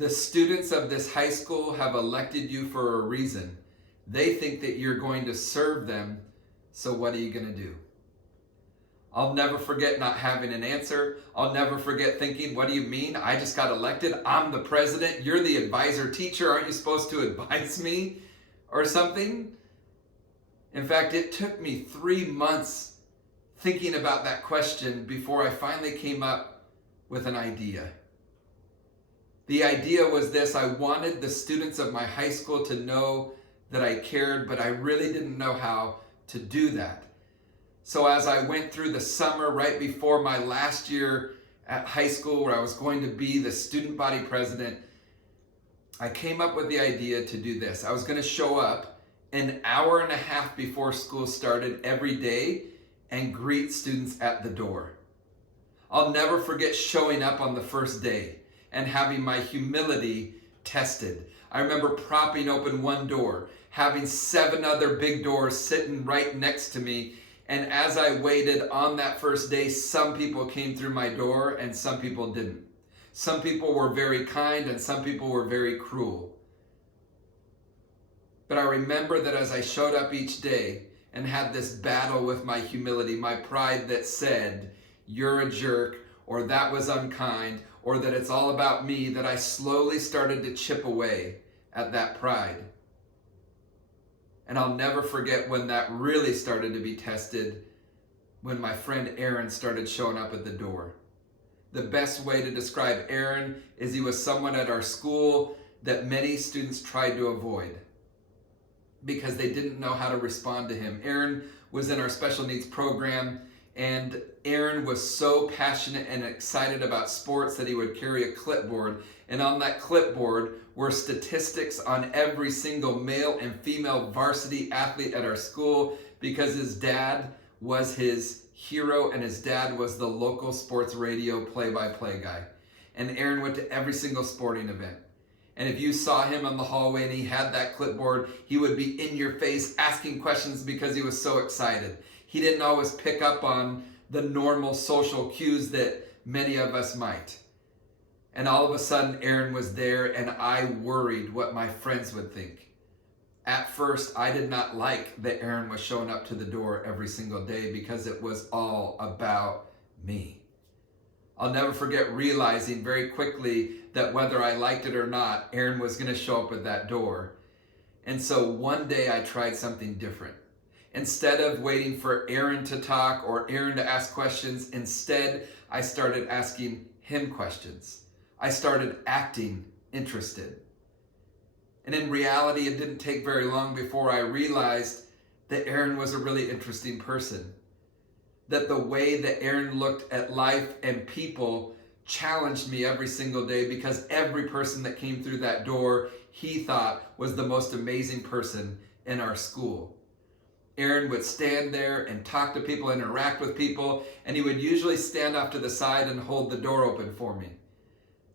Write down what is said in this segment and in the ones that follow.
The students of this high school have elected you for a reason. They think that you're going to serve them, so what are you going to do? I'll never forget not having an answer. I'll never forget thinking, what do you mean? I just got elected. I'm the president. You're the advisor teacher. Aren't you supposed to advise me or something? In fact, it took me 3 months thinking about that question before I finally came up with an idea. The idea was this: I wanted the students of my high school to know that I cared, but I really didn't know how to do that. So as I went through the summer right before my last year at high school, where I was going to be the student body president, I came up with the idea to do this. I was going to show up an hour and a half before school started every day and greet students at the door. I'll never forget showing up on the first day and having my humility tested. I remember propping open one door, having 7 other big doors sitting right next to me. And as I waited on that first day, some people came through my door and some people didn't. Some people were very kind and some people were very cruel. But I remember that as I showed up each day and had this battle with my humility, my pride that said, you're a jerk, or that was unkind, or that it's all about me, that I slowly started to chip away at that pride. And I'll never forget when that really started to be tested, when my friend Aaron started showing up at the door. The best way to describe Aaron is he was someone at our school that many students tried to avoid because they didn't know how to respond to him. Aaron was in our special needs program, and Aaron was so passionate and excited about sports that he would carry a clipboard. And on that clipboard were statistics on every single male and female varsity athlete at our school, because his dad was his hero and his dad was the local sports radio play-by-play guy. And Aaron went to every single sporting event. And if you saw him on the hallway and he had that clipboard, he would be in your face asking questions because he was so excited. He didn't always pick up on the normal social cues that many of us might. And all of a sudden, Aaron was there, and I worried what my friends would think. At first, I did not like that Aaron was showing up to the door every single day because it was all about me. I'll never forget realizing very quickly that whether I liked it or not, Aaron was going to show up at that door. And so one day I tried something different. Instead of waiting for Aaron to talk or Aaron to ask questions, instead I started asking him questions. I started acting interested. And in reality, it didn't take very long before I realized that Aaron was a really interesting person. That the way that Aaron looked at life and people challenged me every single day, because every person that came through that door, he thought was the most amazing person in our school. Aaron would stand there and talk to people, interact with people, and he would usually stand off to the side and hold the door open for me.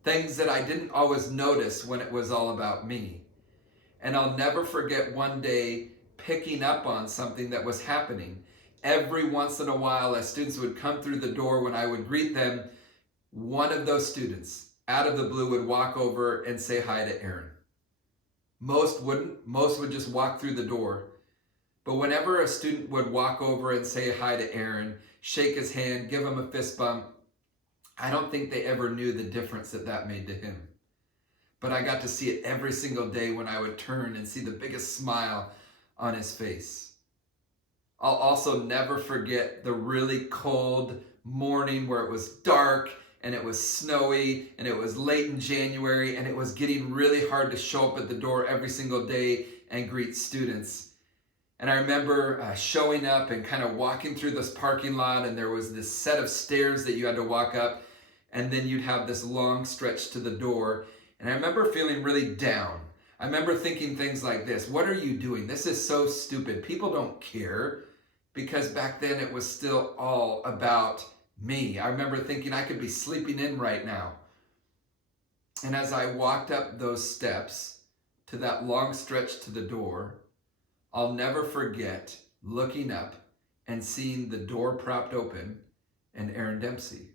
Things that I didn't always notice when it was all about me. And I'll never forget one day picking up on something that was happening. Every once in a while, as students would come through the door, when I would greet them, one of those students, out of the blue, would walk over and say hi to Aaron. Most wouldn't. Most would just walk through the door. But whenever a student would walk over and say hi to Aaron, shake his hand, give him a fist bump, I don't think they ever knew the difference that that made to him. But I got to see it every single day when I would turn and see the biggest smile on his face. I'll also never forget the really cold morning where it was dark and it was snowy and it was late in January and it was getting really hard to show up at the door every single day and greet students. And I remember showing up and kind of walking through this parking lot, and there was this set of stairs that you had to walk up, and then you'd have this long stretch to the door. And I remember feeling really down. I remember thinking things like this: what are you doing? This is so stupid. People don't care. Because back then it was still all about me. I remember thinking I could be sleeping in right now. And as I walked up those steps to that long stretch to the door, I'll never forget looking up and seeing the door propped open and Aaron Dempsey.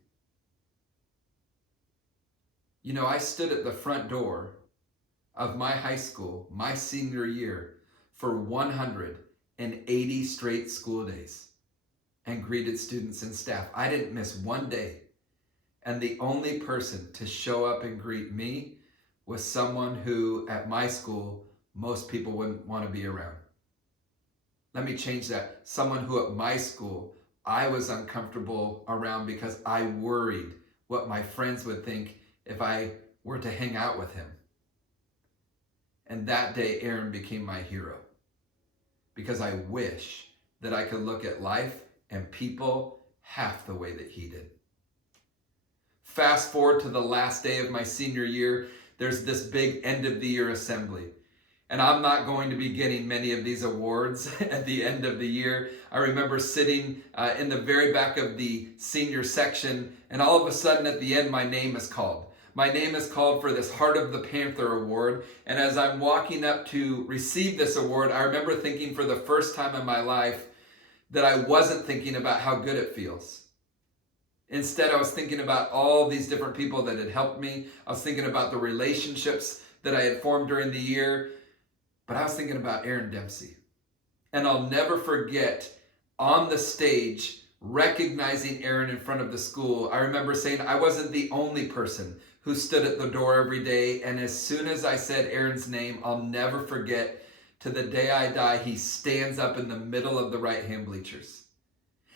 You know, I stood at the front door of my high school, my senior year, for 180 straight school days and greeted students and staff. I didn't miss one day. And the only person to show up and greet me was someone who, at my school, most people wouldn't want to be around. Let me change that. Someone who at my school, I was uncomfortable around because I worried what my friends would think if I were to hang out with him. And that day, Aaron became my hero because I wish that I could look at life and people half the way that he did. Fast forward to the last day of my senior year, there's this big end of the year assembly. And I'm not going to be getting many of these awards at the end of the year. I remember sitting in the very back of the senior section, and all of a sudden at the end, my name is called. My name is called for this Heart of the Panther award. And as I'm walking up to receive this award, I remember thinking for the first time in my life that I wasn't thinking about how good it feels. Instead, I was thinking about all these different people that had helped me. I was thinking about the relationships that I had formed during the year. But I was thinking about Aaron Dempsey. And I'll never forget on the stage recognizing Aaron in front of the school. I remember saying I wasn't the only person who stood at the door every day. And as soon as I said Aaron's name, I'll never forget, to the day I die, he stands up in the middle of the right-hand bleachers.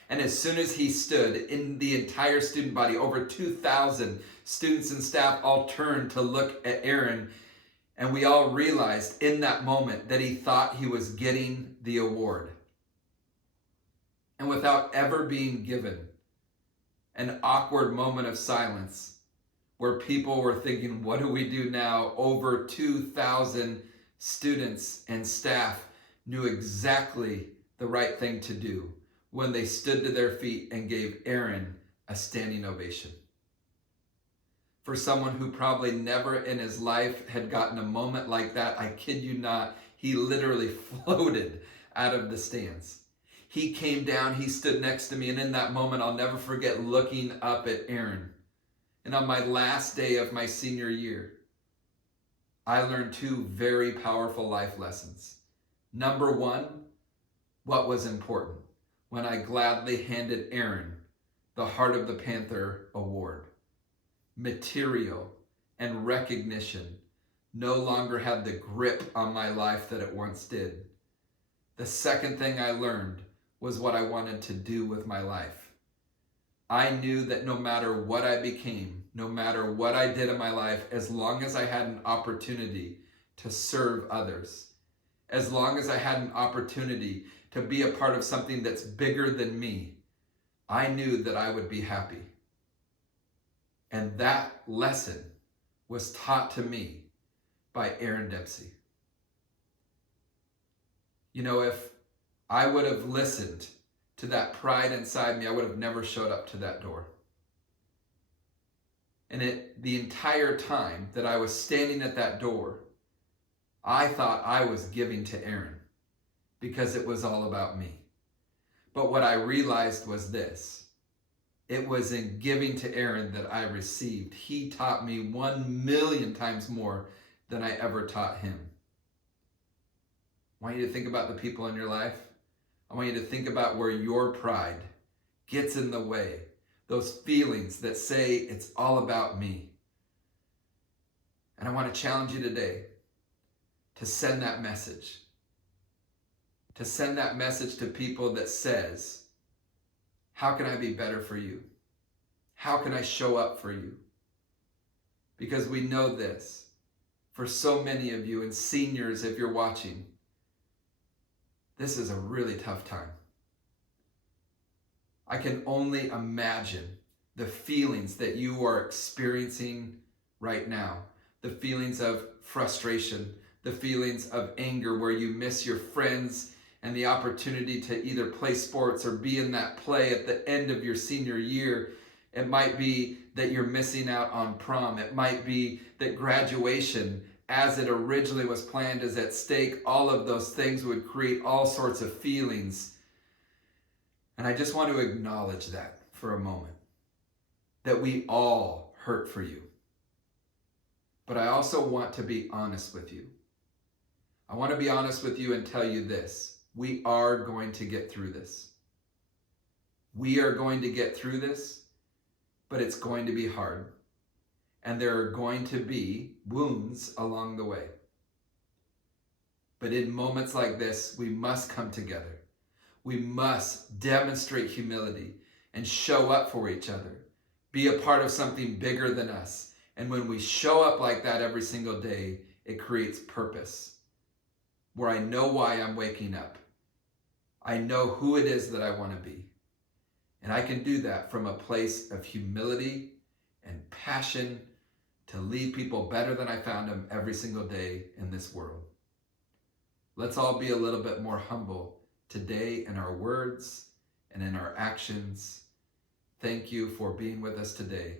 And as soon as he stood, in the entire student body, over 2,000 students and staff all turned to look at Aaron. And we all realized in that moment that he thought he was getting the award. And without ever being given an awkward moment of silence where people were thinking, what do we do now? Over 2,000 students and staff knew exactly the right thing to do when they stood to their feet and gave Aaron a standing ovation. For someone who probably never in his life had gotten a moment like that, I kid you not, he literally floated out of the stands. He came down, he stood next to me, and in that moment, I'll never forget looking up at Aaron. And on my last day of my senior year, I learned two very powerful life lessons. Number one, what was important when I gladly handed Aaron the Heart of the Panther award. Material and recognition no longer had the grip on my life that it once did. The second thing I learned was what I wanted to do with my life. I knew that no matter what I became, no matter what I did in my life, as long as I had an opportunity to serve others, as long as I had an opportunity to be a part of something that's bigger than me, I knew that I would be happy. And that lesson was taught to me by Aaron Dempsey. You know, if I would have listened to that pride inside me, I would have never showed up to that door. And the entire time that I was standing at that door, I thought I was giving to Aaron because it was all about me. But what I realized was this. It was in giving to Aaron that I received. He taught me 1,000,000 times more than I ever taught him. I want you to think about the people in your life. I want you to think about where your pride gets in the way. Those feelings that say it's all about me. And I want to challenge you today to send that message. To send that message to people that says, how can I be better for you? How can I show up for you? Because we know this, for so many of you, and seniors if you're watching, this is a really tough time. I can only imagine the feelings that you are experiencing right now. The feelings of frustration, the feelings of anger where you miss your friends and the opportunity to either play sports or be in that play at the end of your senior year. It might be that you're missing out on prom. It might be that graduation, as it originally was planned, is at stake. All of those things would create all sorts of feelings. And I just want to acknowledge that for a moment, that we all hurt for you. But I also want to be honest with you. I want to be honest with you and tell you this. We are going to get through this. We are going to get through this, but it's going to be hard. And there are going to be wounds along the way. But in moments like this, we must come together. We must demonstrate humility and show up for each other. Be a part of something bigger than us. And when we show up like that every single day, it creates purpose. Where I know why I'm waking up. I know who it is that I want to be. And I can do that from a place of humility and passion to leave people better than I found them every single day in this world. Let's all be a little bit more humble today in our words and in our actions. Thank you for being with us today.